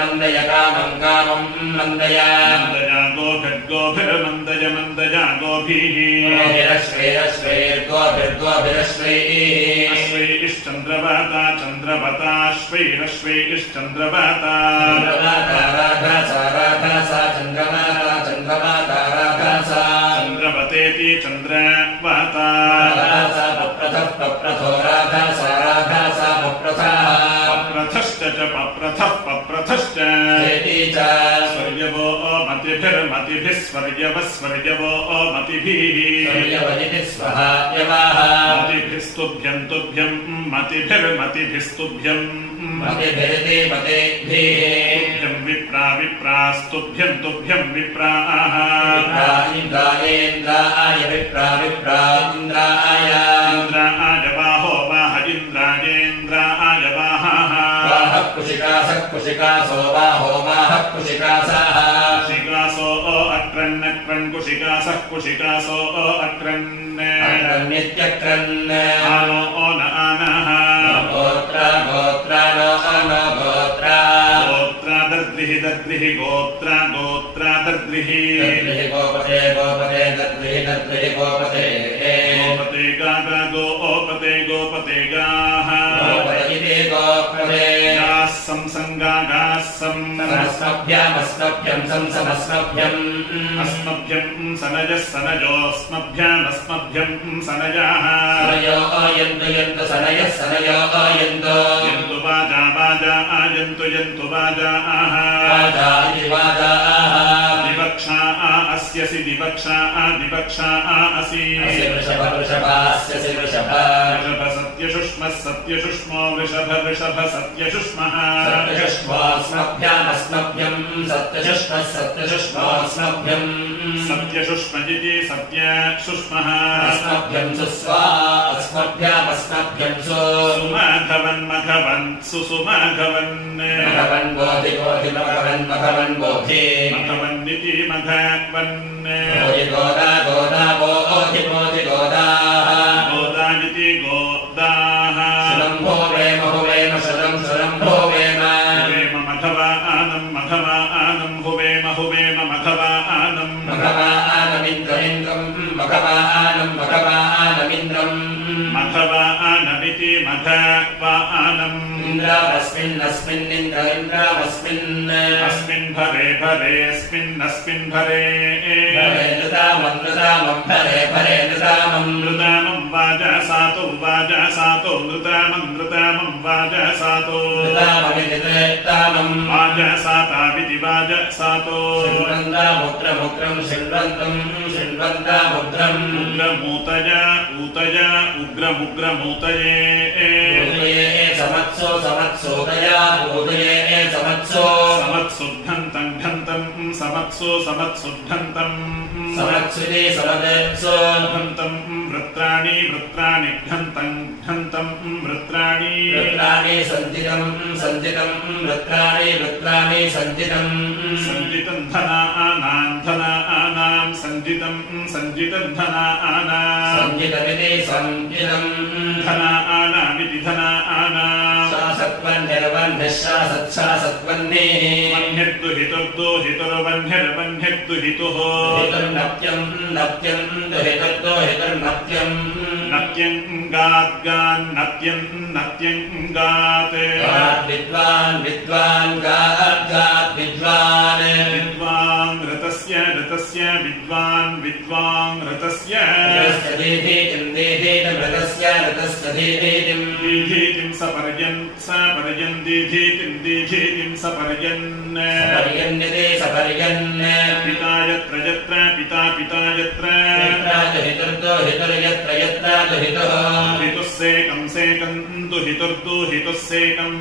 मन्दय कामं कामं मन्दय मन्दया गोभिर्गोभिर्मन्दय मन्दया गोभिः गोभिरश्वैर्गोभिर्गोभिरश्वैः अश्वैश्चन्द्रवता चन्द्रवताश्वैरश्वैश्चन्द्रवता राधा सा चन्द्रमाता चन्द्रमाता राधा सा चन्द्रवतेति चन्द्रवता सा पप्रथो राधा सा पप्रथा पप्रथश्च च पप्रथः पप्रथश्च स्वर्यवो मतिभिर्मतिभिः स्वर्यवस्वर्यवो मतिभिः मतिभिस्तुभ्यं तुभ्यं मतिभिर्मतिभिस्तुभ्यं तुभ्यं विप्रा विप्रास्तुभ्यं तुभ्यं विप्राः इन्द्राय विप्रा इन्द्राय इन्द्राय बाहो वाह इन्द्रायेन्द्राय वाहः कुशिकासो बाहो वाह कुशिकासाः कुशिकासो अक्रन्नक्रन् कुशिकासः कुशिकासो अक्रन्नित्यक्रन् आनो न आनः गोत्रा नो अनो गोत्रा दद्रिः दद्रिः गोत्रा दद्रिः गोपते दद्रिः गोपते गोपते गागा गोपते गोपते गाः गोपते गाः संसङ्गागास्सम् अस्मभ्यं अस्मभ्यं सनजः सनजोऽस्मभ्यमस्मभ्यं सनजाः यन्तु सनयो यन्तु यन्तु वाजा वाजा यन्तु यन्तु वाजाः दिवक्षा अस्यसि दिवक्षा असि वृषभ सत्यशुष्मः सत्यशुष्मो वृषभ सत्यशुष्मः अस्मभ्यं सत्यशुष्मस्मभ्यं सत्यशुष्मजिति सत्यशुष्मः अस्मभ्यं अस्मभ्यं सुमाघवन् सुसुमाघवन् मघवन्निति मघवन् गोदादिति गोदाः मघवानं हुवेम मघवानं मघवानमिति मघवानम् अस्मिन् भरे अस्मिन् भरे नृतामं वाजसातो नृतामं वाजसातो वाजसाताविति वाजसातो उग्रमुग्रमूतये समत्सुद्धन्तं घन्तं समत्सुद्धन्तं वृत्राणि घन्तं वृत्राणि सञ्चितं वृत्राणि सञ्चितं धनानां सञ्चितं धनानां धनानामिति धनानां वह्निर्दुहितुर्दुहितुर्वह्निर्वह्निर्दुहितुः नत्यं गात् विद्वान् ऋतस्य विद्वान् ऋतस्य दीधीतिं सपर्यन् दीधीतिं सपर्यन् पिता यत्र पिता यत्र दुहितुः सेकं दुहितुर्दुहितुः सेकम्